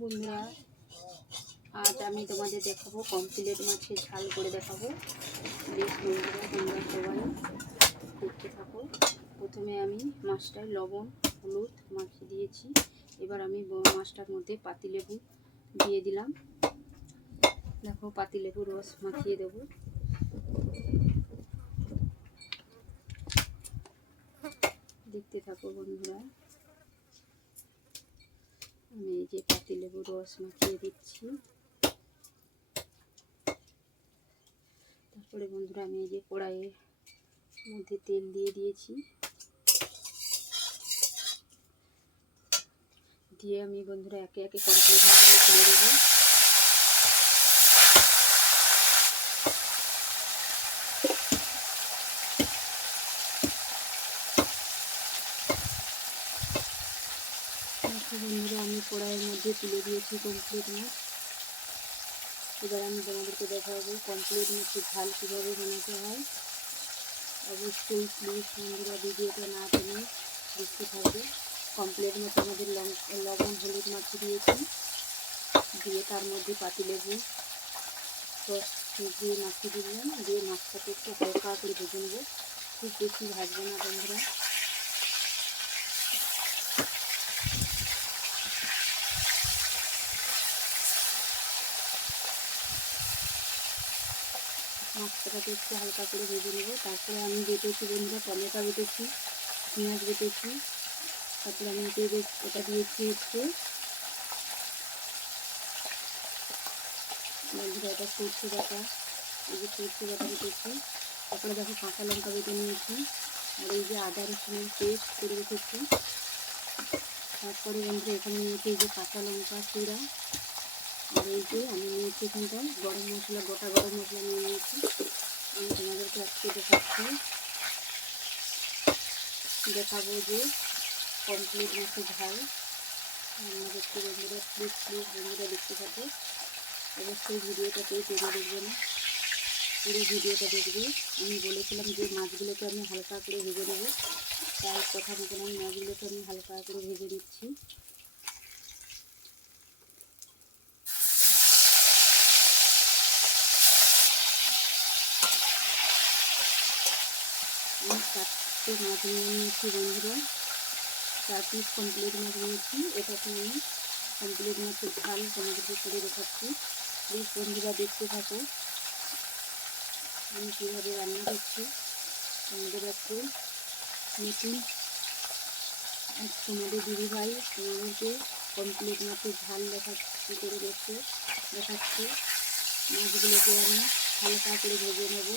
বন্ধুরা, আজ আমি তোমাদের দেখাবো কমপ্লিট মাছের ঝাল করে দেখাবো। বেশ বন্ধুরা, তোমরা সবাই দেখতে থাকো। প্রথমে আমি মাছটায় লবণ, হলুদ মাখিয়ে দিয়েছি। এবার আমি মাছটার মধ্যে পাতিলেবু দিয়ে দিলাম। দেখো, পাতিলেবু রস মাখিয়ে দেবো। দেখতে থাকো বন্ধুরা। আমি এই যে পাতিলেবু রস মাখিয়ে দিচ্ছি। তারপরে বন্ধুরা আমি এই যে কড়াইয়ের মধ্যে তেল দিয়ে দিয়েছি। দিয়ে আমি বন্ধুরা একে একে কমপ্লিট মাছগুলো তুলে দেবো দেখো বন্ধুরা, আমি কড়াইয়ের মধ্যে তুলে দিয়েছি কমপ্লিট মাছ এবার আমি তোমাদেরকে দেখাবো কমপ্লিট মাছের ঝাল কীভাবে বানাতে হয়। অবশ্যই প্লিজ বন্ধুরা ভিডিওটা না টেনে দেখতে থাকবে। কমপ্লিট মাছ আমাদের লবণ, হলুদ মাছ দিয়েছি। দিয়ে তার মধ্যে পাতিলেবু রস দিয়ে মাখিয়ে দিলাম। দিয়ে মাছটাকে একটু হালকা করে ভেজে নেব। খুব বেশি ভাজবো না বন্ধুরা। মাছটাকে একটু হালকা করে ভেজে নেব। তারপরে আমি বেটেছি বন্ধুরা টমেটো বেটেছি, পেঁয়াজ বেটেছি। তারপরে আমি এটা দিয়েছি হচ্ছে বন্ধুরা, এটা সরষে বাটা। এই যে সরষে বাটা বেটেছি। তারপরে দেখো কাঁচা লঙ্কা বেটে নিয়েছি। আর এই যে আদা রসুনের পেস্ট করে রেখেছি। তারপরে বন্ধুরা, এখানে নিয়েছি এই যে কাঁচা লঙ্কা, চিরা। আর এই যে আমি নিয়েছি এখানটায় গরম। মশলা, গোটা গরম মশলা নিয়ে নিয়েছি। আমি তোমাদেরকে আজকে দেখাচ্ছি। দেখাবো যে কমপ্লিট মাছের ঝাল। আমাদেরকে বন্ধুরা প্লিজ প্লিজ বন্ধুরা দেখতে থাকো। অবশ্যই ভিডিওটাকে টেনে দেখবে না। পুরো ভিডিওটা দেখবে। আমি বলেছিলাম যে মাছগুলোকে আমি হালকা করে ভেজে নেব। তাই কথা মতন আমি মাছগুলোকে আমি হালকা করে ভেজে নিচ্ছি আমি চারটে মাছ নিয়ে নিয়েছি বন্ধুরা। চার পিস কমপ্লিট মাছ নিয়েছি এটাকে আমি কমপ্লিট মাছের ঝাল তোমাদেরকে করে দেখাচ্ছি। প্লিজ বন্ধুরা দেখতে থাকো। আমি কীভাবে রান্না করছি আমাদের একটু এক তোমাদের দিদিভাই তোমাদেরকে কমপ্লিট মাছের ঝাল দেখাচ্ছি, করে দেখতে দেখাচ্ছি। মাছগুলোকে আমি হালকা করে ভেজে নেব।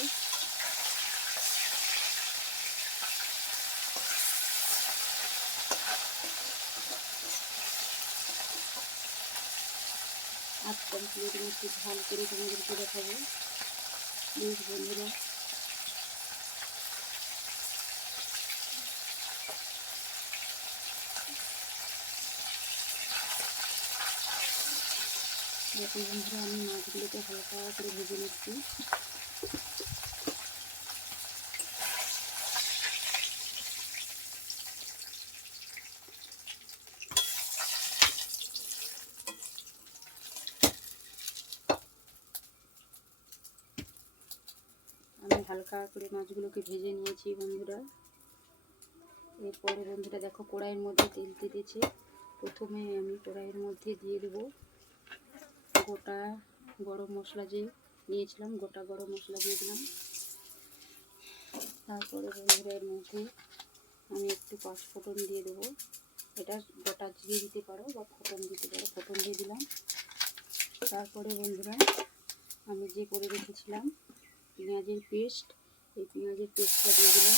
আজ আমি একটু ঝাল করে তোমাদেরকে দেখাবো। প্লিজ বন্ধুরা। দেখো বন্ধুরা, আমি মাছগুলোকে হালকা করে ভেজে নিচ্ছি। আমি হালকা করে মাছগুলোকে ভেজে নিয়েছি বন্ধুরা। এরপরে বন্ধুরা দেখো কড়াইয়ের মধ্যে তেল দিতেছে প্রথমে আমি কড়াইয়ের মধ্যে দিয়ে দেবো গোটা গরম মশলা যে নিয়েছিলাম, গোটা গরম মশলা দিয়ে দিলাম। তারপরে বন্ধুরা এর মধ্যে আমি একটু পাঁচফোড়ন দিয়ে দেবো। এটা গোটা জিরে দিতে পারো বা ফোটন দিতে পারো ফোটন দিয়ে দিলাম। তারপরে বন্ধুরা আমি যে করে রেখেছিলাম পেঁয়াজের পেস্ট, এই পেঁয়াজের পেস্টটা দিয়ে দিলাম।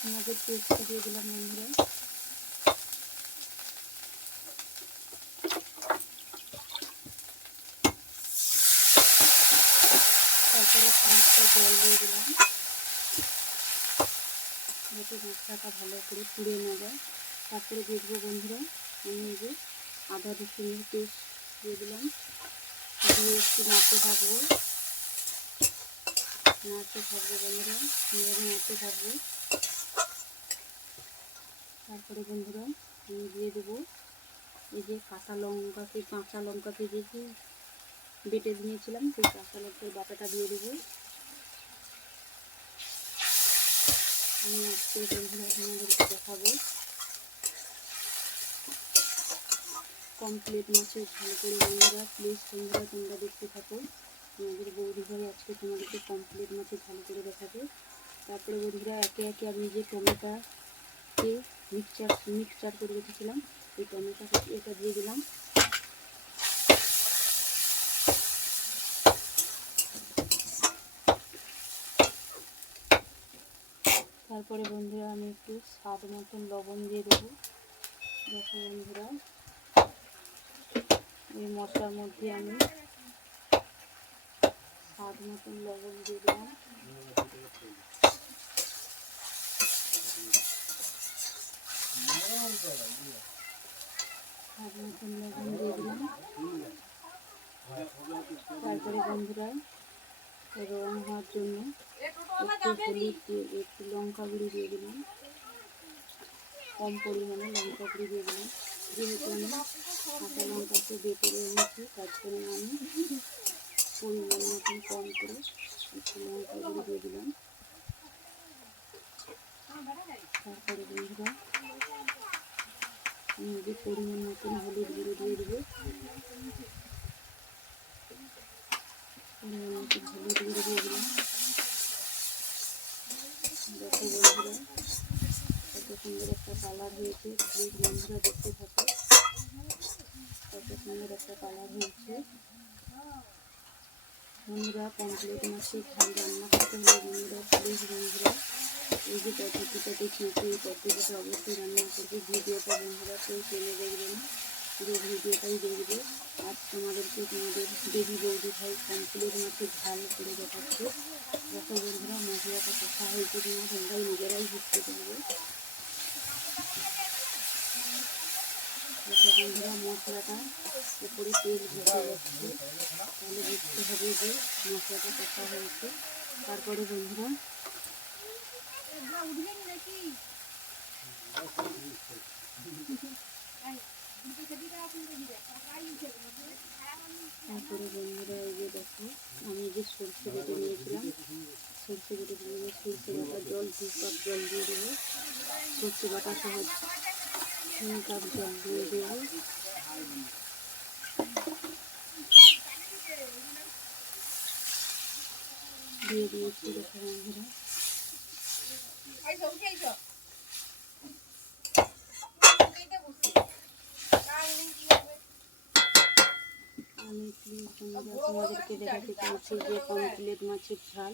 পেঁয়াজের পেস্টটা দিয়ে দিলাম বন্ধুরা। তারপরে খানিকটা জল দিয়ে দিলাম। যাতে মশলাটা ভালো করে পুড়ে না যায়। তারপরে দেখব বন্ধুরা, আমি যে আদা রসুনের পেস্ট দিয়ে দিলাম। দিয়ে একটু নাড়তে থাকব। নাড়তে থাকব বন্ধুরা এইভাবে নাড়তে থাকব। তারপরে বন্ধুরা, আমি দিয়ে দেবো এই যে কাঁচা লঙ্কাকে কাঁচা লঙ্কাকে যে বেটে নিয়েছিলাম, সেই কাঁচা লঙ্কার বাটাটা দিয়ে দেবো। আমি আজকে দেখাবো। কমপ্লিট মাছের ঝাল করে বন্ধুরা প্লিজ বন্ধুরা তোমরা দেখতে থাকো। আমাদের বৌদি ঘরে আজকে তোমাদেরকে কমপ্লিট মাছের ঝাল করে দেখাবো। তারপরে বন্ধুরা, একে একে আমি যে টমেটোকে মিক্সচার মিক্সচার করে রেখেছিলাম, এই টমেটোটা এটা দিয়ে দিলাম। তারপরে বন্ধুরা আমি একটু স্বাদ মতন লবণ দিয়ে দেবো। দেখো বন্ধুরা, এই মশলার মধ্যে আমি স্বাদ মতন লবণ দিয়ে দিলাম। স্বাদ মতন লবণ দিয়ে দিলাম। তারপরে বন্ধুরা, রং হওয়ার জন্য একটু একটু লঙ্কা গুঁড়ি দিয়ে দিলাম। কম পরিমাণে লঙ্কা গুঁড়ি দিয়ে দিলাম। যেহেতু আমি কাঁচা লঙ্কাকে বেটে এনেছি তার জন্য আমি পরিমাণ মতন কম করে একটু লঙ্কা গুঁড়ি দিয়ে দিলাম। তারপরে বন্ধুরা যে পরিমাণ মতন হলুদ গুঁড়ো দিয়ে দেবো, পরিমাণ মতন হলুদ গুঁড়ো দিয়ে দিলাম। দেখো বন্ধুরা, কত সুন্দর একটা কালার হয়েছে প্লিজ বন্ধুরা দেখতে থাকো কত সুন্দর একটা কালার হয়েছে। বন্ধুরা কমপ্লিট মাছের ঝাল রান্না করতে হলে বন্ধুরা প্লিজ বন্ধুরা, এই যে পদ্ধতিটা দেখিয়েছি, এই পদ্ধতিটা অবশ্যই রান্না করবে, ভিডিওটা বন্ধুরা কেউ টেনে দেখবে না। পুরো ভিডিওটাই দেখবে। আর তোমাদেরকে তোমাদের দেবী বৌদি ভাই কমপ্লিট মাছের ঝাল করে দেখাচ্ছে। দেখো বন্ধুরা মশলাটা কষা হয়েছে কিনা তোমরাই নিজেরাই বুঝতে পারবে। দেখো বন্ধুরা মশলাটা উপরে তেল ভেসে যাচ্ছে তাহলে বুঝতে হবে যে মশলাটা কষা হয়েছে। তারপরে বন্ধুরা তারপরে বন্ধুরা এই যে দেখো, আমি যে সরষে বেটে নিয়েছিলাম, সরষে বেটে দিয়ে সরষে বাটা জল দু কাপ জল দিয়ে দেবো। সরষে বাটা সহ তিন কাপ জল দিয়ে দেবো। দিয়ে দিয়েছি দেখো বন্ধুরা। আমি প্লিজ দেখাতে চাইছি যে কমপ্লিট মাছের ঝাল।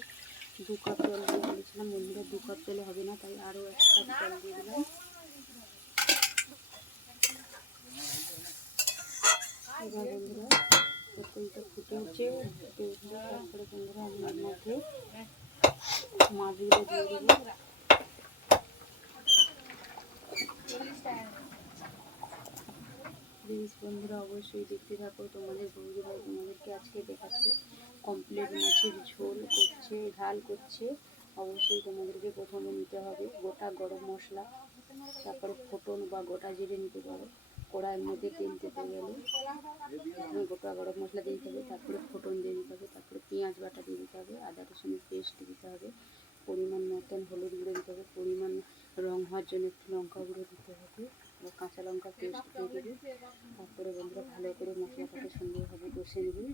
দু কাপ জল দিয়ে বলেছিলাম, বন্ধুরা দু কাপ জলে হবে না, তাই আরও এক কাপ জল দিয়ে দিলাম। এবার ফুটে উঠছে তারপরে বন্ধুরা আমি দিয়ে দেবো প্লিজ বন্ধুরা অবশ্যই দেখতে থাকো, তোমাদের বন্ধুরা তোমাদেরকে আজকে দেখাচ্ছে। কমপ্লিট মাছের ঝোল করছে, ঝাল করছে। অবশ্যই তোমাদেরকে প্রথমে নিতে হবে গোটা গরম মশলা, তারপরে ফোটন বা গোটা জিরে নিতে পারো। কড়াইয়ের মধ্যে তেল দিতে গেলে প্রথমে গোটা গরম মশলা দিয়ে দিতে হবে, তারপরে ফোটন দিয়ে দিতে হবে, তারপরে পেঁয়াজ বাটা দিয়ে দিতে হবে, আদা রসুনের পেস্ট দিতে হবে, পরিমাণ মতন হলুদ গুঁড়ো দিতে হবে, পরিমাণ রং হওয়ার জন্য একটু লঙ্কা গুঁড়ো দিতে হবে। কাঁচা লঙ্কা পেস্ট দিয়ে দেবে। তারপরে বন্ধুরা ভালো করে মশলাটাকে সুন্দরভাবে কষে নেবে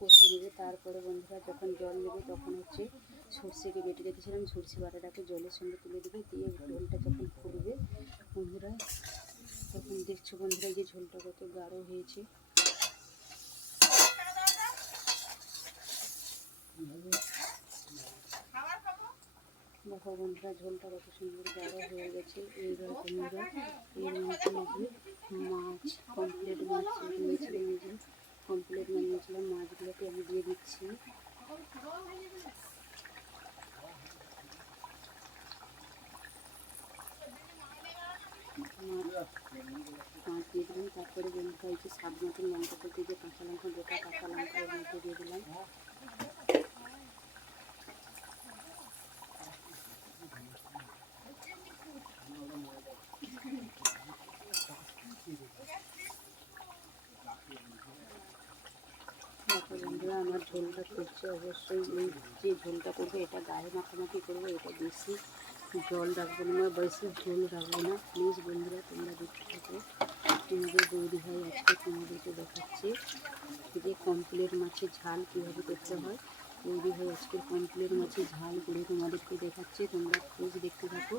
কষে নেবে। তারপরে বন্ধুরা যখন জল নেবে, তখন হচ্ছে সর্ষেকে বেটে রেখেছিলাম সর্ষে বাটাটাকে জলের সঙ্গে তুলে দেবে। দিয়ে ঝোলটা যখন ফুটবে, বন্ধুরা, তখন দেখছ বন্ধুরা যে ঝোলটা কত গাঢ় হয়েছে। দেখো ঝোলটা কত সুন্দর গাঢ় হয়ে গেছে। এইবার বন্ধুরা এর মধ্যে মাছ কমপ্লিট মাছ নিয়েছিলাম যে কমপ্লিট মাছ নিয়েছিলাম মাছগুলোকে আমি দিয়ে দিচ্ছি দিয়ে দিলাম, তারপরে বন্ধুরা এই যে স্বাদ মতন লঙ্কা করতে যে কাঁচা লঙ্কা গোটা কাঁচা লঙ্কা দিয়ে দিলাম। বন্ধুরা আমার ঝোলটা করছে অবশ্যই। এই যে ঝোলটা করব, এটা গায়ে মাখামাখি করব, এটা বেশি জল রাখব না বেশি ঝোল রাখব না। প্লিজ বন্ধুরা, তোমরা দেখতে থাকো। তোমাদের বৌদি ভাই আজকে তোমাদেরকে দেখাচ্ছে যে কমপ্লেট মাছের ঝাল কীভাবে করতে হয়। বৌদি ভাই আজকে কমপ্লেট মাছের ঝাল করে তোমাদেরকে দেখাচ্ছে। তোমরা প্লিজ দেখতে থাকো।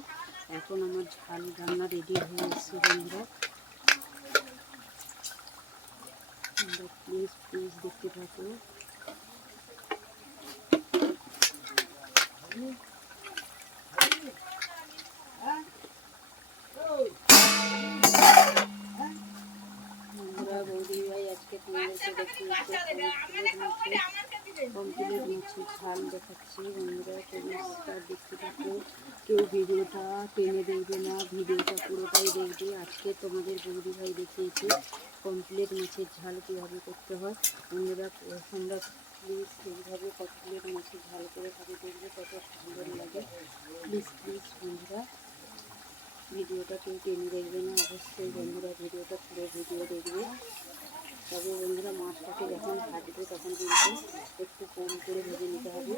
এখন আমার ঝাল রান্না রেডি হয়ে এসছে বন্ধুরা। তোমরা প্লিজ প্লিজ দেখতে থাকো বন্ধুরা বৌদি ভাই আজকে তোমাদেরকে দেখিয়েছে কমপ্লিট মাছের ঝাল দেখাচ্ছি বন্ধুরা দেখতে কেউ ভিডিওটা টেনে দেখবে না ভিডিওটা পুরোটাই দেখবে আজকে তোমাদের বৌদি ভাই দেখিয়েছে কমপ্লিট মাছের ঝাল কীভাবে করতে হয় বন্ধুরা তোমরা প্লিজ সেইভাবে কমপ্লিট মাছের ঝাল করে খাবে দেখবে কত সুন্দর লাগে। প্লিজ প্লিজ, বন্ধুরা, ভিডিওটা কেউ টেনে দেখবে না, অবশ্যই বন্ধুরা ভিডিওটা পুরো ভিডিও দেখবে। তবে বন্ধুরা, মাছটাকে যখন ভাজবে, তখন কিন্তু একটু কম করে ভেজে নিতে হবে।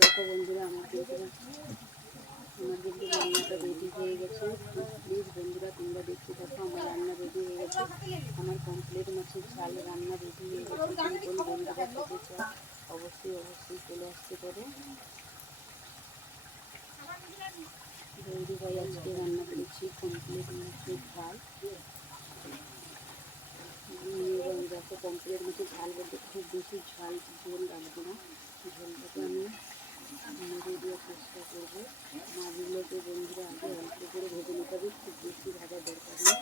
দেখো বন্ধুরা, আমার আমার কিন্তু রান্নাটা রেডি হয়ে গেছে প্লিজ বন্ধুরা তোমরা দেখতে থাকো আমার রান্না রেডি হয়ে গেছে আমার কমপ্লিট মাছের ঝাল রান্না রেডি হয়ে গেছে অবশ্যই অবশ্যই চলে আসতে পারো বৌদি ভাই আজকে রান্না করেছি কমপ্লিট মাছের ঝাল দেখো কমপ্লিট মাছের ঝাল বলতে খুব বেশি ঝাল ঝোল রাখব না। ঝোলটাকে আমি মেরে দেওয়ার চেষ্টা করব মাছগুলোকে বন্ধুরা আগে অল্প করে ভেজে নিতে হবে খুব বেশি ভাজা দরকার নেই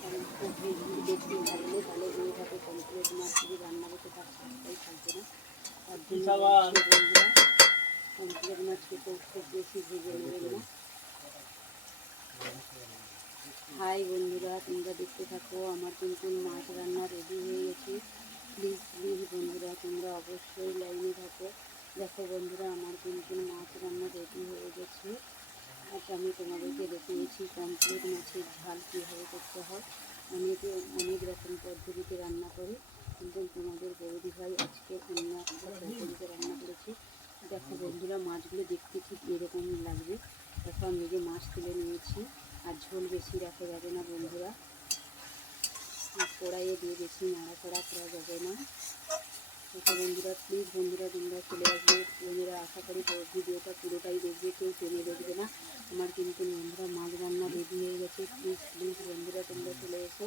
কারণ খুব বেশি বেশি ভাজলে তাহলে থাকে কমপ্লিট মাছ যদি রান্না করতে তার স্বাদটাই থাকবে না তার জন্য বন্ধুরা কমপ্লিট মাছকে খুব বেশি ভেজে নেবে না হাই বন্ধুরা, তোমরা দেখতে থাকো, আমার কিন্তু মাছ রান্না রেডি হয়ে গেছে। প্লিজ প্লিজ বন্ধুরা, তোমরা অবশ্যই লাইনে থাকো। দেখো বন্ধুরা, আমার কিন্তু মাছ রান্না রেডি হয়ে গেছে। আজ আমি তোমাদেরকে দেখিয়েছি কমপ্লিট মাছের ঝাল কীভাবে করতে হয়। অনেকে, অনেক রকম পদ্ধতিতে রান্না করে। কিন্তু তোমাদের বৌদি ভাই আজকে অন্য পদ্ধতিতে রান্না করেছি। দেখো বন্ধুরা, মাছগুলো দেখতে ঠিক এরকমই লাগবে। দেখো আমি যে মাছ তুলে নিয়েছি, আর ঝোল বেশি রাখা যাবে না বন্ধুরা। আর কড়াইয়ে দিয়ে বেশি নাড়া নাড়াচাড়া করা যাবে না। দেখো বন্ধুরা প্লিজ বন্ধুরা, তোমরা চলে আসবে। বন্ধুরা, আশা করি ভিডিওটা পুরোটাই দেখবে, কেউ টেনে দেখবে না। আমার কিন্তু বন্ধুরা মাছ রান্না রেডি হয়ে গেছে। প্লিজ প্লিজ বন্ধুরা, তোমরা চলে এসো।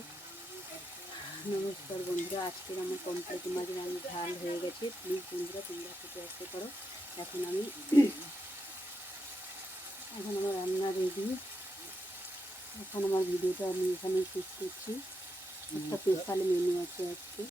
নমস্কার বন্ধুরা, আজকের আমার কমপ্লিট মাছ রান্না ঝাল হয়ে গেছে। প্লিজ বন্ধুরা, তোমরা খেতে আসতে পারো। এখন আমি, এখন আমার রান্না রেডি এখন আমার ভিডিওটা আমি এখানেই শেষ করছি। একটা স্পেশাল মেনু আছে আজকে।